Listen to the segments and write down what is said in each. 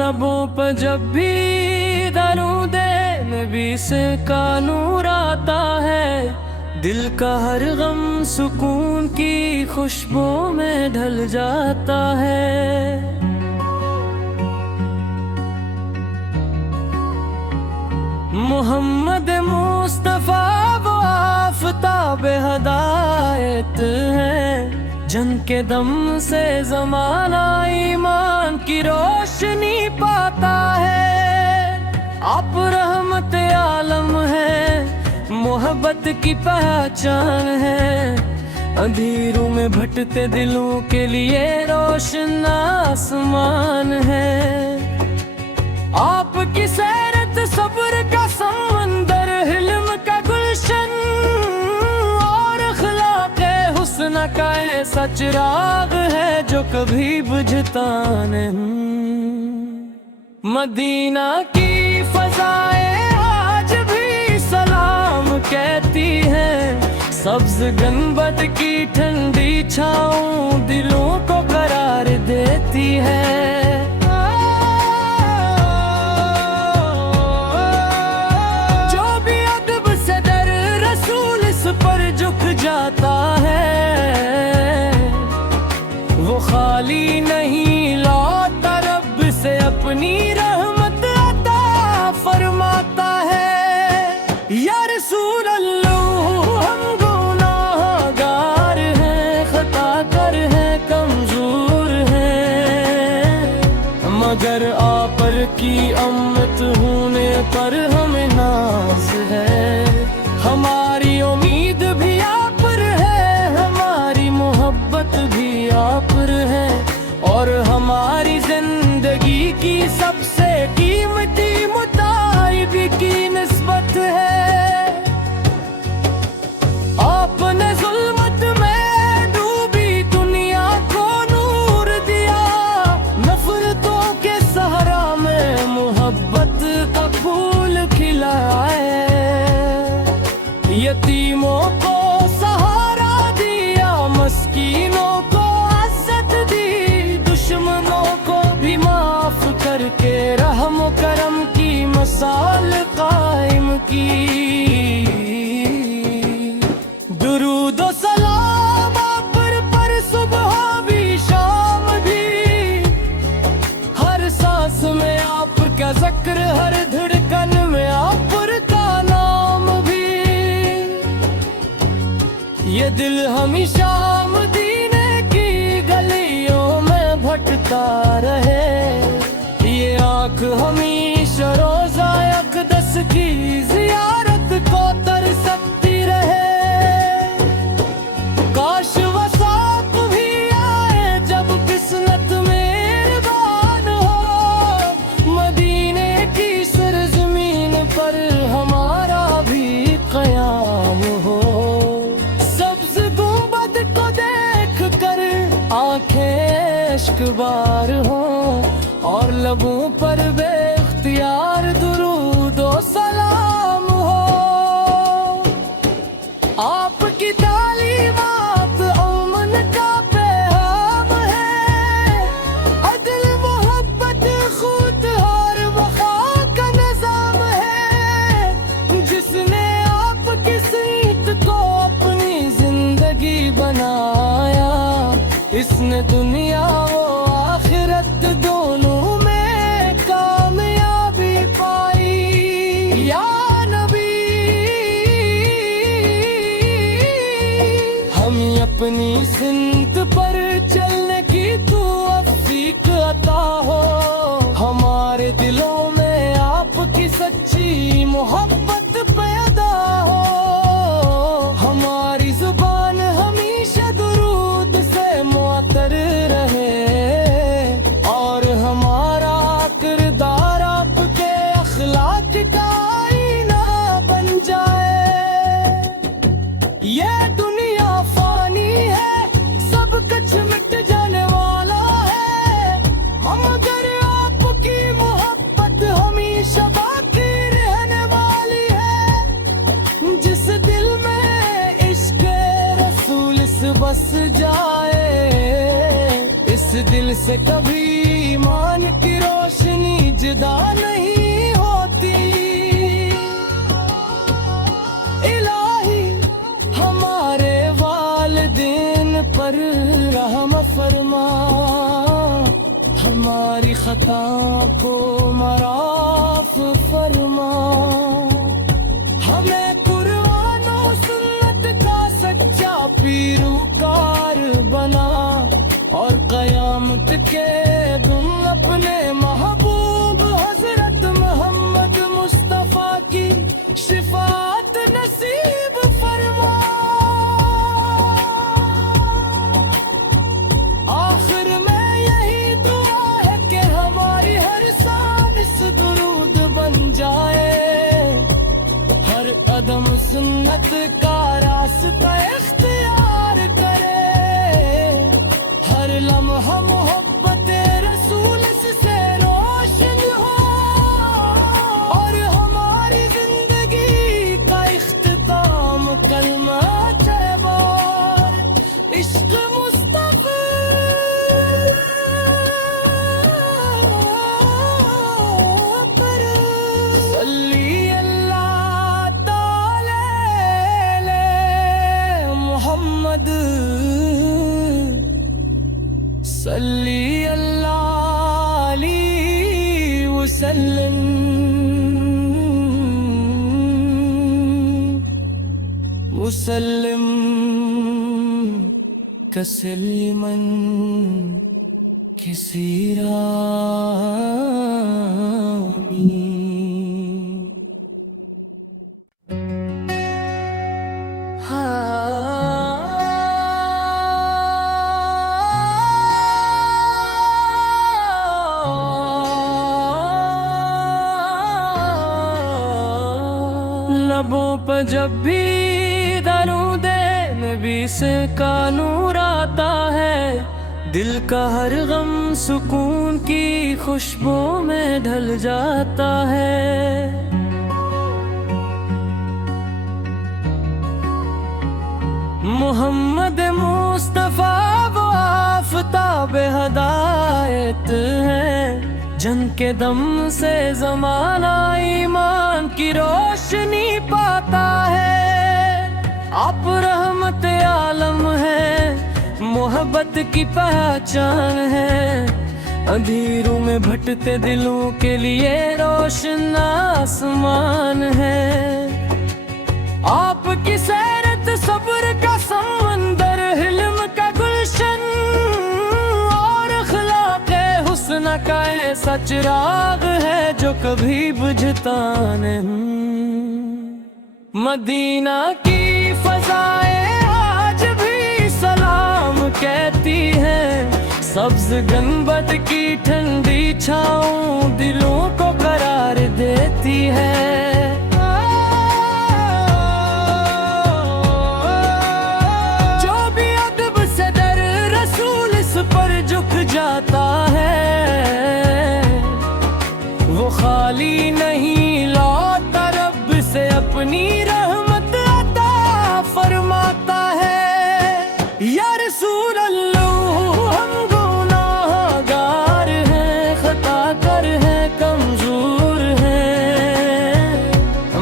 लबों पर जब भी दरूदे नबी से का नूर आता है, दिल का हर गम सुकून की खुशबू में ढल जाता है। मोहम्मद मुस्तफा वो आफताब हिदायत है, जंग के दम से जमाना ईमान की रोशनी पाता है। आप रहमत आलम है, मोहब्बत की पहचान है, अंधेरों में भटकते दिलों के लिए रोशन आसमान है। आपकी सैरत सब्र का समंदर, हिल्म का गुलशन और अखलाक़े हुस्न का ऐसा चिराग है जो कभी बुझता नहीं। मदीना की फ़ज़ाएं आज भी सलाम कहती हैं, सब्ज़ गंबद की ठंडी छाँव दिलों को करार देती है। पर झुक जाता है, वो खाली नहीं लौटता, रब से अपनी रहमत अता फरमाता है। या रसूल अल्लाह हम गुनाहगार हैं, खताकार हैं, कमजोर हैं, मगर आप पर की अम्मत होने पर हमें नाज है। हमारी उम्मीद भी आप पर है, हमारी मोहब्बत भी आप पर है, और हमारी जिंदगी की सबसे कीमती मुताइब की निस्बत है। आपने जुल्मत में डूबी दुनिया को नूर दिया, नफरतों के सहरा में मोहब्बत का फूल खिलाया। यतीमों को सहारा दिया, मस्कीनों को इज्जत दी, दुश्मनों को भी माफ करके रहम करम की मिसाल कायम की। दुरूद और सलाम आप पर सुबह भी शाम भी, हर सांस में आपका जिक्र, हर धड़कन में आप का नाम भी। ये दिल हमेशा मदीने की गलियों में भटकता रहे, ये आँख हमेशा रोज़ा अक़दस की ज़ियारत को तरसती रहे। काश वसात भी आए जब किस्मत मेहरबान हो, मदीने की सरज़मीन पर हमारा भी क़याम हो। आंखें इश्क़बार हों और लबों पर बेख्तियार दुरूद और सलाम हो। आपकी तालीमात अमन का पैगाम है, अदल मोहब्बत खुद और वफ़ा का निज़ाम है। जिसने आपकी सीट को अपनी जिंदगी बनाया, इसने दुनिया वो आखिरत दोनों में कामयाबी पाई। या नबी हम अपनी सिमत पर चलने की तू तौफीक अता हो, हमारे दिलों में आपकी सच्ची मोहब्बत पैदा हो। हमारी जुबान हमेशा दुरूद से मुअत्तर रहे, और हमारा किरदार आपके अखलाक का आईना बन जाए। ये दुनिया फानी है, सब कुछ मिट जाने वाला है, मगर आपकी मोहब्बत हमेशा बाकी रहने वाली है। जिस दिल में इश्क़ रसूल बस जाए, इस दिल से कभी ईमान की रोशनी खता को माफ फरमा। हमें कुर्बानो सुन्नत का सच्चा पीरूकार बना, और कयामत के तुम अपने महबूब हजरत मोहम्मद मुस्तफा की शिफात नसीब फरमा। आखिर में यही दुआ है कि हमारी हर सांस दुरूद बन जाए, हर कदम सुन्नत का रास्ता इख्तियार करे, हर लम्हा मोहब्बत रसूल से रोशन हो, और हमारी जिंदगी का इख्तिताम कलमा तैयबा इश्क मुस्तफा पर सल्ली अल्लाह ताला मोहम्मद, सल्ली अल्लाह अलैहि वसल्लम। मुसल्लिम कसलिमन किसीरा लबों पर जब भी दरूदे नबी से का नूर आता है, दिल का हर गम सुकून की खुशबू में ढल जाता है। मोहम्मद मुस्तफा वो आफताब हिदायत है, जन के दम से जमाना ईमान की रोशनी पाता है। आप रहमत आलम है, मोहब्बत की पहचान है, अंधेरों में भटकते दिलों के लिए रोशन आसमान है। आपकी सैरत सब्र का समंदर, हिल्म का गुलशन, और अखलाक़े हुस्न का ऐसा चिराग है जो कभी बुझता नहीं। मदीना की फज़ाएं आज भी सलाम कहती है, सब्ज गंबद की ठंडी छाँव दिलों को करार देती है। जो भी अदब से दर रसूल इस पर झुक जाता है, वो खाली नहीं लौटता, रब से अपनी रहमत अता फरमाता है। या रसूल अल्लाह हम गुनाहगार हैं, खताकार हैं, कमजोर हैं,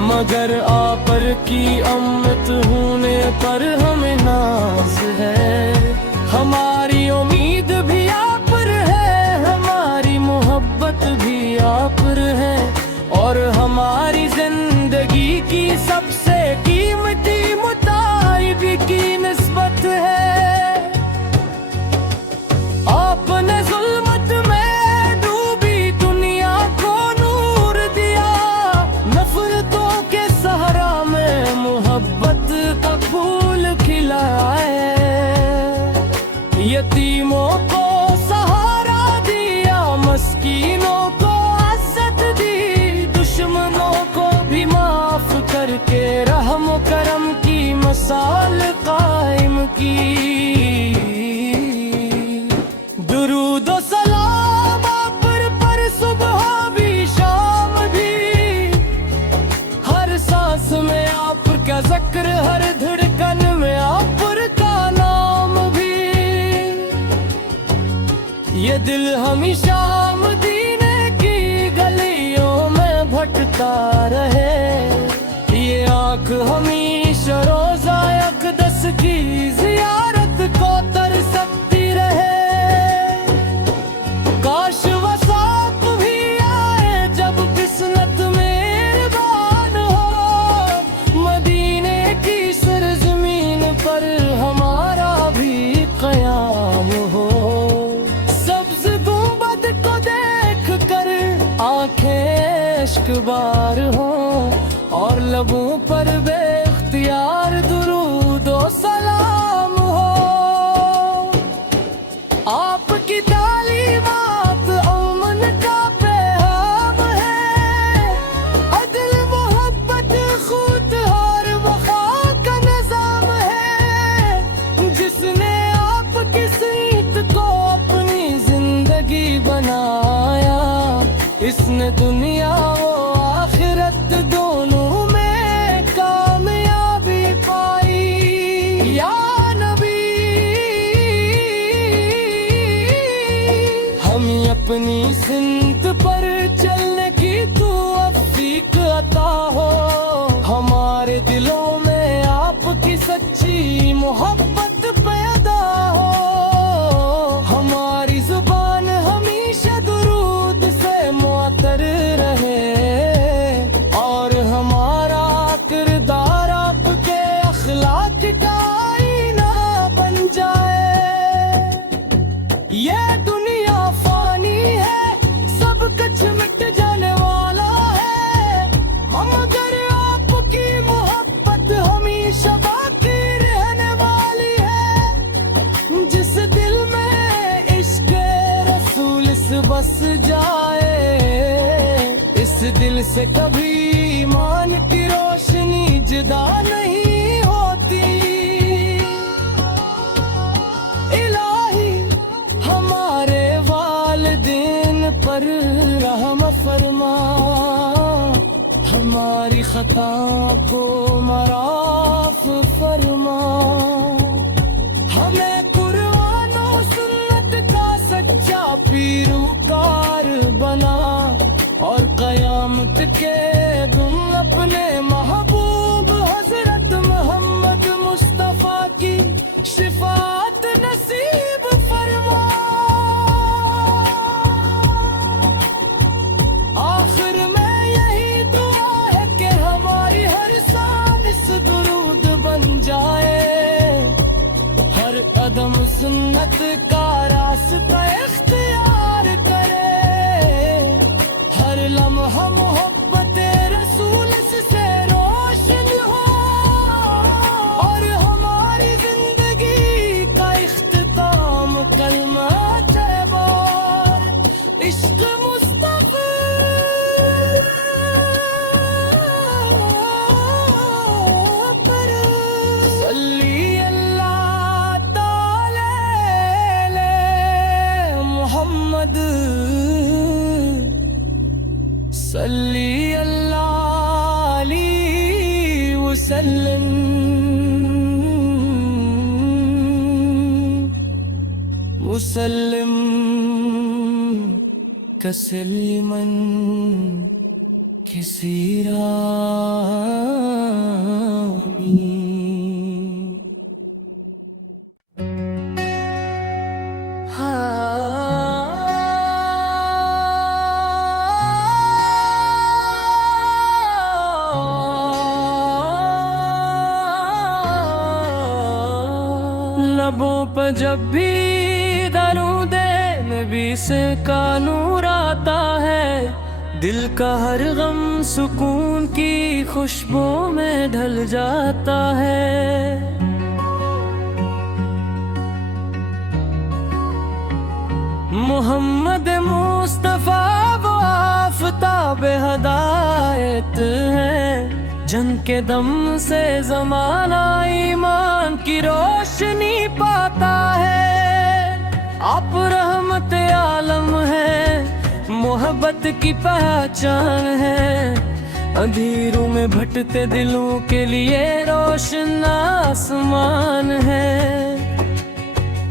मगर आप पर की अम्मत होने पर हमें नाज है। हमारी उम्मीद भी आप पर है, हमारी मोहब्बत भी आप पर है, और हमारी जिंदगी की सबसे कीमती मुताबिक की निस्बत है। आपने जुल्मत में डूबी दुनिया को नूर दिया, नफरतों के सहारा में मोहब्बत का फूल खिलाए। यतीमों को सहारा दिया, मस्कीनों को इज्जत दी, दुश्मनों को भी माफ करके रहम करम की मसाल कायम की। दुरूद और सलाम आप पर सुबह भी शाम भी, हर सांस में आपका जिक्र, हर धड़कन में आपका नाम भी। ये दिल हमेशा मदीने की गलियों में भटकता रहे, ये आँख हमेशा रोज़ा अक़दस की ज़ियारत को तरसती रहे। काश वसात आंखें इश्कबार हो और लबों पर बेख्तियार दुरूद और सलाम हो। आपकी तालीमात अमन का पैगाम है, अदल मोहब्बत खुद और वफा का निजाम है। जिसने आपकी सीट को अपनी जिंदगी बनाया, इसने दुनिया वो आखिरत दोनों में कामयाबी पाई। या नबी, हम अपनी सिंत पर चलने की तू तौफीक अता हो। हमारे दिलों में आपकी सच्ची मोहब्बत पैदा हो। हमारी जुबान हमेशा दुरूद से मुअत्तर रहे और हमारा किरदार आपके अखलाक का आईना बन जाए। ये दुनिया फानी है, सब कुछ मिट जाने वाला है, मगर आपकी मोहब्बत हमेशा बाकी रहने वाली है। जिस दिल में इश्क रसूल से बस जाए, इस दिल से कभी ईमान की रोशनी जुदा नहीं होती। इलाही, हमारे वालिदैन पर रहम फरमा, हमारी खता को माफ फरमा। हमें कुरान और सुन्नत का सच्चा पीरूकार बना और कयामत के दिन अपने महबूब हजरत मोहम्मद मुस्तफा की शिफात नसीब फरमा। आखिर में यही दुआ है कि हमारी हर सांस दुरूद बन जाए, हर कदम सुन्नत का रास्ता इख्तियार करे, हर लम्हा मोहब्बत रसूल से रोशन हो और हमारी जिंदगी का इख्तिताम कलमा तैयबा इश्क मुस्तफा पर सल्ली अल्लाह ताला मोहम्मद, सल्ली अल्लाह अलैहि वसल्लम। मुसल्लिम कसलिमन किसीरा। लबों पर जब भी दरूदे नबी से का नूर आता है, दिल का हर गम सुकून की खुशबू में ढल जाता है। मोहम्मद मुस्तफा वो आफताब हदायत है, जंग के दम से जमाना ईमान की रोशनी पाता है। आप रहमत आलम है, मोहब्बत की पहचान है, अंधेरों में भटकते दिलों के लिए रोशन आसमान है।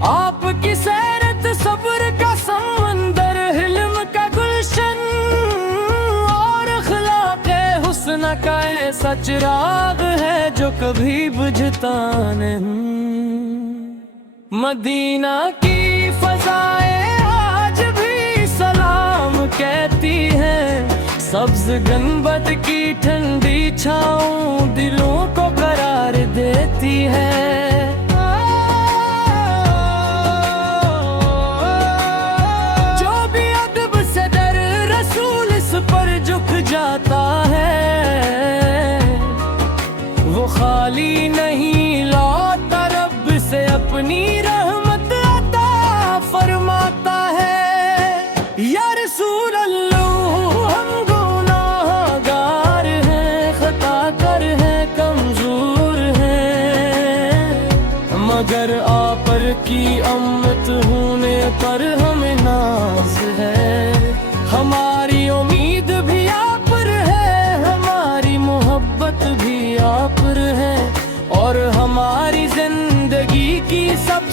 आपकी सैरत सब्र का समंदर, हिल्म का गुलशन और अखलाक़े हुस्न का ऐसा चिराग है जो कभी बुझता नहीं। मदीना की फज़ाएं आज भी सलाम कहती है, सब्ज गंबद की ठंडी छाँव दिलों को करार देती है। जो भी अदब से दर रसूल पर झुक जाता है, वो खाली नहीं लौटा, रब से अपनी रहमत अता फरमाता है। या रसूल अल्लाह हम गुनाहगार हैं, खता कर हैं, कमजोर हैं, मगर आप पर की अम्मत होने पर हमें नाज है। हमारी उम्मीद भी आप पर है, हमारी मोहब्बत भी आप पर है, और हमारी जिंदगी की सब